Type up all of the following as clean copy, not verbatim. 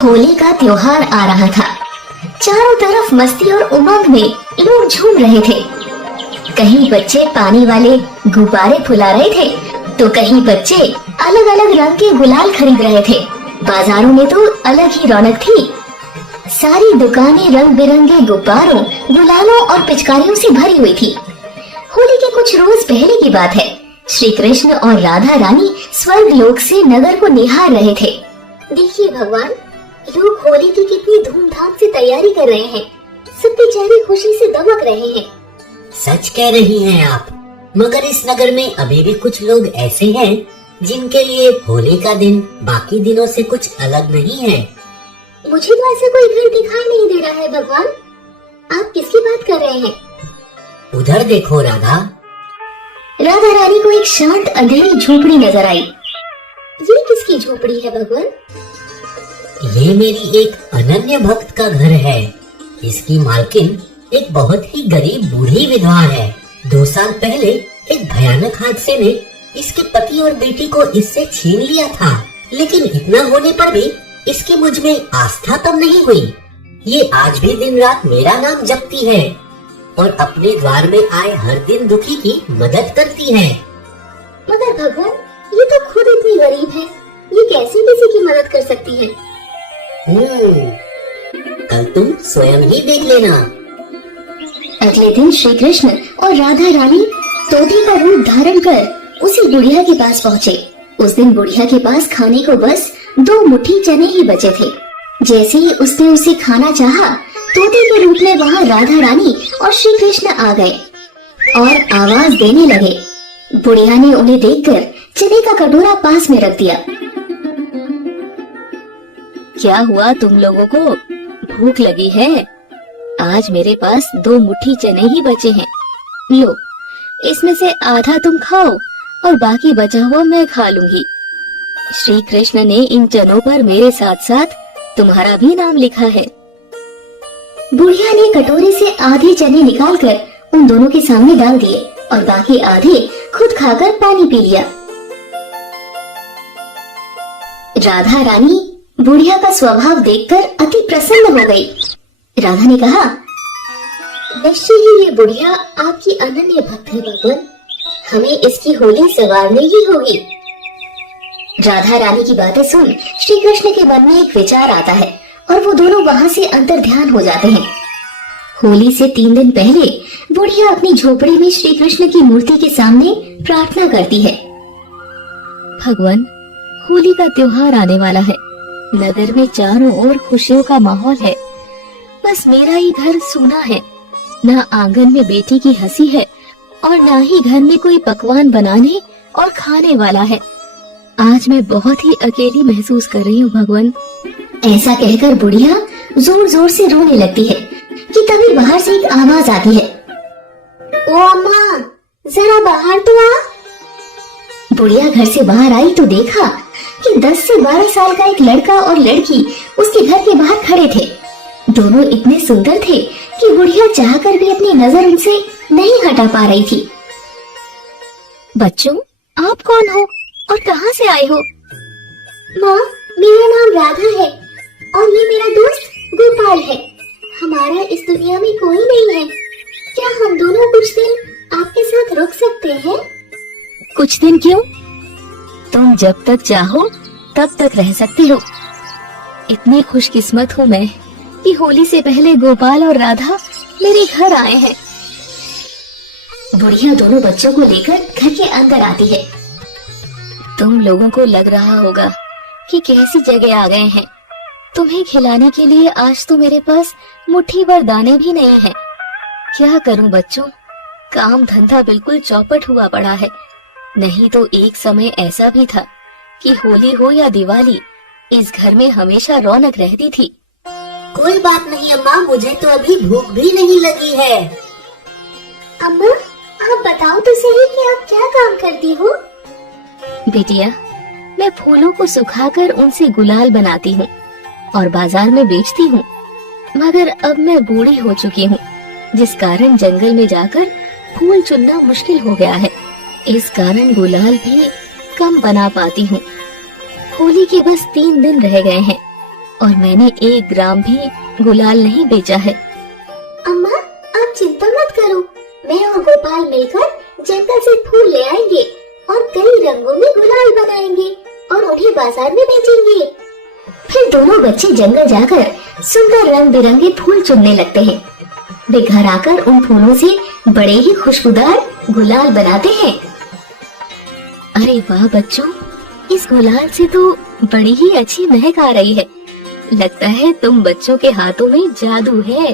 होली का त्योहार आ रहा था। चारों तरफ मस्ती और उमंग में लोग झूम रहे थे। कहीं बच्चे पानी वाले गुब्बारे फुला रहे थे, तो कहीं बच्चे अलग अलग रंग के गुलाल खरीद रहे थे। बाजारों में तो अलग ही रौनक थी। सारी दुकानें रंग बिरंगे गुब्बारों, गुलालों और पिचकारियों से भरी हुई थी। होली के कुछ रोज पहले की बात है। श्री कृष्ण और राधा रानी स्वर्ग लोक से नगर को निहार रहे थे। देखिए भगवान, लोग होली की कितनी धूमधाम से तैयारी कर रहे हैं। सबके चेहरे खुशी से दमक रहे हैं। सच कह रही हैं आप, मगर इस नगर में अभी भी कुछ लोग ऐसे हैं जिनके लिए होली का दिन बाकी दिनों से कुछ अलग नहीं है। मुझे तो ऐसा कोई घर दिखाई नहीं दे रहा है भगवान। आप किसकी बात कर रहे हैं? उधर देखो राधा। राधा रानी को एक शांत अंधेरी झोपड़ी नजर आई। ये किसकी झोपड़ी है भगवान? ये मेरी एक अनन्य भक्त का घर है। इसकी मालकिन एक बहुत ही गरीब बूढ़ी विधवा है। 2 साल पहले एक भयानक हादसे ने इसके पति और बेटी को इससे छीन लिया था, लेकिन इतना होने पर भी इसकी मुझ में आस्था कम नहीं हुई। ये आज भी दिन रात मेरा नाम जपती है और अपने द्वार में आए हर दिन दुखी की मदद करती है। मगर भगवान, ये तो खुद इतनी गरीब है, ये कैसे किसी की मदद कर सकती है? कल तुम स्वयं ही देख लेना। अगले दिन श्री कृष्ण और राधा रानी तोते का रूप धारण कर उसी बुढ़िया के पास पहुँचे। उस दिन बुढ़िया के पास खाने को बस 2 मुट्ठी चने ही बचे थे। जैसे ही उसने उसे खाना चाहा, तोते के रूप में वहाँ राधा रानी और श्री कृष्ण आ गए और आवाज देने लगे। बुढ़िया ने उन्हें देखकर चने का कटोरा पास में रख दिया। क्या हुआ तुम लोगों को? भूख लगी है? आज मेरे पास 2 मुट्ठी चने ही बचे हैं। लो, इसमें से आधा तुम खाओ और बाकी बचा हुआ मैं खा लूंगी। श्री कृष्ण ने इन चनों पर मेरे साथ साथ तुम्हारा भी नाम लिखा है। बुढ़िया ने कटोरे से आधे चने निकालकर उन दोनों के सामने डाल दिए और बाकी आधे खुद खाकर पानी पी लिया। राधा रानी बुढ़िया का स्वभाव देखकर अति प्रसन्न हो गई। राधा ने कहा, निश्चय ही ये बुढ़िया आपकी अनन्य भक्त है भगवान। हमें इसकी होली सवारनी ही होगी। राधा रानी की बातें सुन श्री कृष्ण के मन में एक विचार आता है और वो दोनों वहाँ से अंतर ध्यान हो जाते हैं। होली से 3 दिन पहले बुढ़िया अपनी झोपड़ी में श्री कृष्ण की मूर्ति के सामने प्रार्थना करती है। भगवान, होली का त्योहार आने वाला है। नगर में चारों ओर खुशियों का माहौल है। बस मेरा ही घर सूना है। न आंगन में बेटी की हंसी है और न ही घर में कोई पकवान बनाने और खाने वाला है। आज मैं बहुत ही अकेली महसूस कर रही हूँ भगवान। ऐसा कहकर बुढ़िया जोर जोर से रोने लगती है कि तभी बाहर से एक आवाज आती है, ओ अम्मा, जरा बाहर तो आ। बुढ़िया घर से बाहर आई तो देखा कि 10 से 12 साल का एक लड़का और लड़की उसके घर के बाहर खड़े थे। दोनों इतने सुंदर थे कि बुढ़िया चाहकर भी अपनी नजर उनसे नहीं हटा पा रही थी। बच्चों, आप कौन हो और कहाँ से आए हो? माँ, मेरा नाम राधा है और ये मेरा दोस्त गोपाल है। हमारा इस दुनिया में कोई नहीं है। क्या हम दोनों कुछ दिन आपके साथ रुक सकते हैं? कुछ दिन क्यों? तुम जब तक चाहो तब तक रह सकते हो। इतनी खुशकिस्मत हूँ मैं कि होली से पहले गोपाल और राधा मेरे घर आए हैं। बुढ़िया दोनों बच्चों को लेकर घर के अंदर आती है। तुम लोगों को लग रहा होगा कि कैसी जगह आ गए हैं। तुम्हें खिलाने के लिए आज तो मेरे पास मुट्ठी भर दाने भी नहीं है। क्या करूं बच्चों, काम धंधा बिल्कुल चौपट हुआ पड़ा है। नहीं तो एक समय ऐसा भी था कि होली हो या दिवाली, इस घर में हमेशा रौनक रहती थी। कोई बात नहीं अम्मा, मुझे तो अभी भूख भी नहीं लगी है। अम्मा, आप बताओ तो सही कि आप क्या काम करती हो? बेटिया, मैं फूलों को सुखाकर उनसे गुलाल बनाती हूँ और बाजार में बेचती हूँ। मगर अब मैं बूढ़ी हो चुकी हूँ, जिस कारण जंगल में जाकर फूल चुनना मुश्किल हो गया है। इस कारण गुलाल भी कम बना पाती हूँ। होली के बस 3 दिन रह गए हैं। और मैंने 1 ग्राम भी गुलाल नहीं बेचा है। अम्मा, आप चिंता मत करो, मैं और गोपाल मिलकर जंगल से फूल ले आएंगे और कई रंगों में गुलाल बनाएंगे और उन्हें बाजार में बेचेंगे। फिर दोनों बच्चे जंगल जाकर सुंदर रंग बिरंगे फूल चुनने लगते हैं। वे घर आकर उन फूलों से बड़े ही खुशबूदार गुलाल बनाते हैं। अरे वाह बच्चों, इस गुलाल से तो बड़ी ही अच्छी महक आ रही है। लगता है तुम बच्चों के हाथों में जादू है।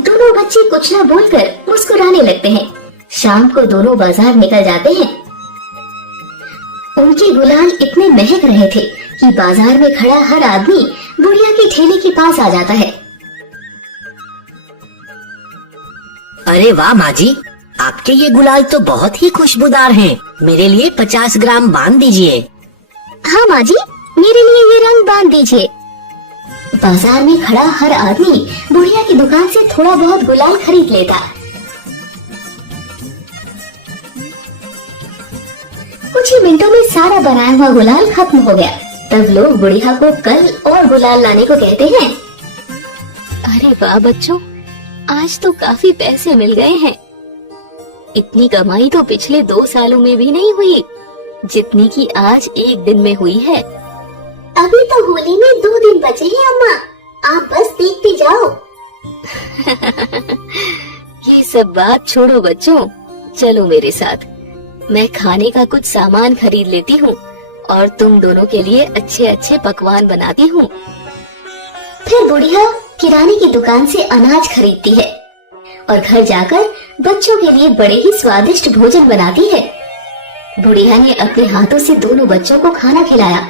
दोनों बच्चे कुछ न बोलकर मुस्कुराने लगते हैं। शाम को दोनों बाजार निकल जाते हैं। उनके गुलाल इतने महक रहे थे कि बाजार में खड़ा हर आदमी बुढ़िया के ठेले के पास आ जाता है। अरे वाह माँ जी, आपके ये गुलाल तो बहुत ही खुशबूदार हैं। मेरे लिए 50 ग्राम बांध दीजिए। हाँ माँ जी, मेरे लिए ये रंग बांध दीजिए। बाजार में खड़ा हर आदमी बुढ़िया की दुकान से थोड़ा बहुत गुलाल खरीद लेता। कुछ ही मिनटों में सारा बनाया हुआ गुलाल खत्म हो गया। तब लोग बुढ़िया को कल और गुलाल लाने को कहते हैं। अरे वाह बच्चों, आज तो काफी पैसे मिल गए हैं। इतनी कमाई तो पिछले 2 सालों में भी नहीं हुई, जितनी की आज 1 दिन में हुई है। अभी तो होली में 2 दिन बचे हैं अम्मा, आप बस देखते जाओ। ये सब बात छोड़ो बच्चों, चलो मेरे साथ। मैं खाने का कुछ सामान खरीद लेती हूँ और तुम दोनों के लिए अच्छे अच्छे पकवान बनाती हूँ। फिर बुढ़िया किराने की दुकान से अनाज खरीदती है और घर जाकर बच्चों के लिए बड़े ही स्वादिष्ट भोजन बनाती है। बुढ़िया ने अपने हाथों से दोनों बच्चों को खाना खिलाया।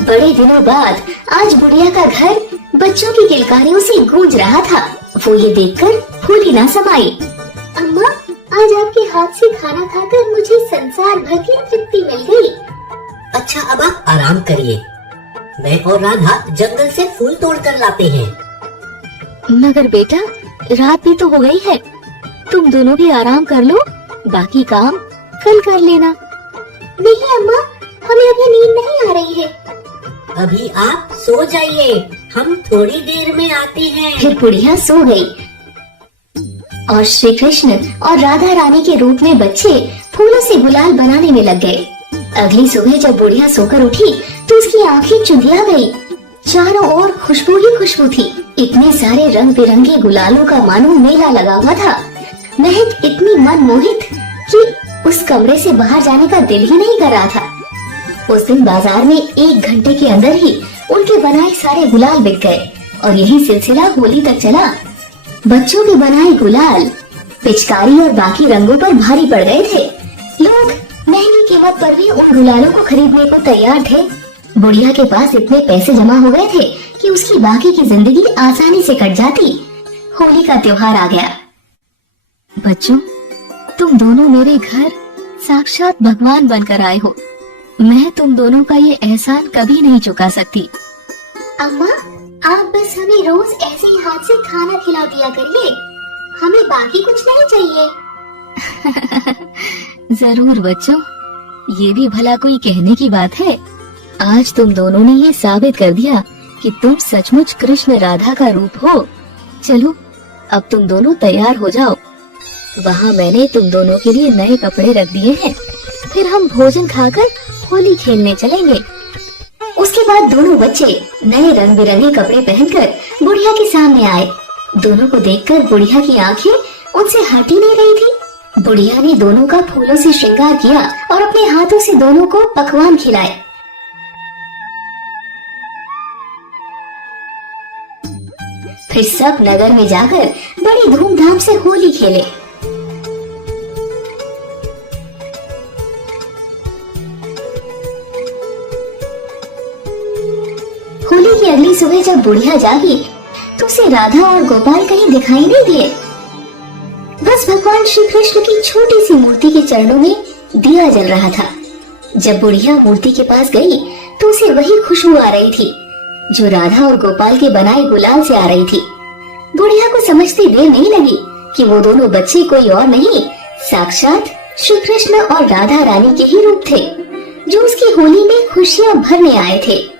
बड़े दिनों बाद आज बुढ़िया का घर बच्चों की किलकारियों से गूंज रहा था। वो ये देखकर फूली ना समाई। अम्मा, आज आपके हाथ से खाना खाकर मुझे संसार भर की तृप्ति मिल गई। अच्छा, अब आप आराम करिए। मैं और राधा जंगल से फूल तोड़ कर लाते हैं। मगर बेटा, रात भी तो हो गई है, तुम दोनों भी आराम कर लो, बाकी काम कल कर लेना। नहीं अम्मा, हमें अभी नींद नहीं आ रही है। अभी आप सो जाइए, हम थोड़ी देर में आते हैं। फिर बुढ़िया सो गई और श्री कृष्ण और राधा रानी के रूप में बच्चे फूलों से गुलाल बनाने में लग गए। अगली सुबह जब बुढ़िया सोकर उठी तो उसकी आंखें चुंधिया गई। चारों ओर खुशबू ही खुशबू थी। इतने सारे रंग बिरंगे गुलालों का मानो मेला लगा हुआ था। महक इतनी मनमोहित कि उस कमरे से बाहर जाने का दिल ही नहीं कर रहा था। उस दिन बाजार में 1 घंटे के अंदर ही उनके बनाए सारे गुलाल बिक गए और यही सिलसिला होली तक चला। बच्चों के बनाए गुलाल पिचकारी और बाकी रंगों पर भारी पड़ गए थे। लोग महंगी कीमत पर भी उन गुलालों को खरीदने को तैयार थे। बुढ़िया के पास इतने पैसे जमा हो गए थे कि उसकी बाकी की जिंदगी आसानी से कट जाती। होली का त्योहार आ गया। बच्चों, तुम दोनों मेरे घर साक्षात भगवान बनकर आए हो। मैं तुम दोनों का ये एहसान कभी नहीं चुका सकती। अम्मा, आप बस हमें रोज ऐसे ही हाथ से खाना खिला दिया करिए, हमें बाकी कुछ नहीं चाहिए। जरूर बच्चों, ये भी भला कोई कहने की बात है। आज तुम दोनों ने ये साबित कर दिया कि तुम सचमुच कृष्ण राधा का रूप हो। चलो, अब तुम दोनों तैयार हो जाओ। वहाँ मैंने तुम दोनों के लिए नए कपड़े रख दिए हैं। फिर हम भोजन खाकर होली खेलने चलेंगे। उसके बाद दोनों बच्चे नए रंग बिरंगे कपड़े पहनकर बुढ़िया के सामने आए। दोनों को देखकर बुढ़िया की आंखें उनसे हट ही नहीं रही थी। बुढ़िया ने दोनों का फूलों से श्रृंगार किया और अपने हाथों से दोनों को पकवान खिलाए। फिर सब नगर में जाकर बड़ी धूमधाम से होली खेले। होली की अगली सुबह जब बुढ़िया जागी तो उसे राधा और गोपाल कहीं दिखाई नहीं दिए। बस भगवान श्री कृष्ण की छोटी सी मूर्ति के चरणों में दिया जल रहा था। जब बुढ़िया मूर्ति के पास गई तो उसे वही खुशबू आ रही थी जो राधा और गोपाल के बनाए गुलाल से आ रही थी। बुढ़िया को समझते देर नहीं लगी कि वो दोनों बच्चे कोई और नहीं, साक्षात श्री कृष्ण और राधा रानी के ही रूप थे। जो उसकी होली में खुशियां भरने आए थे।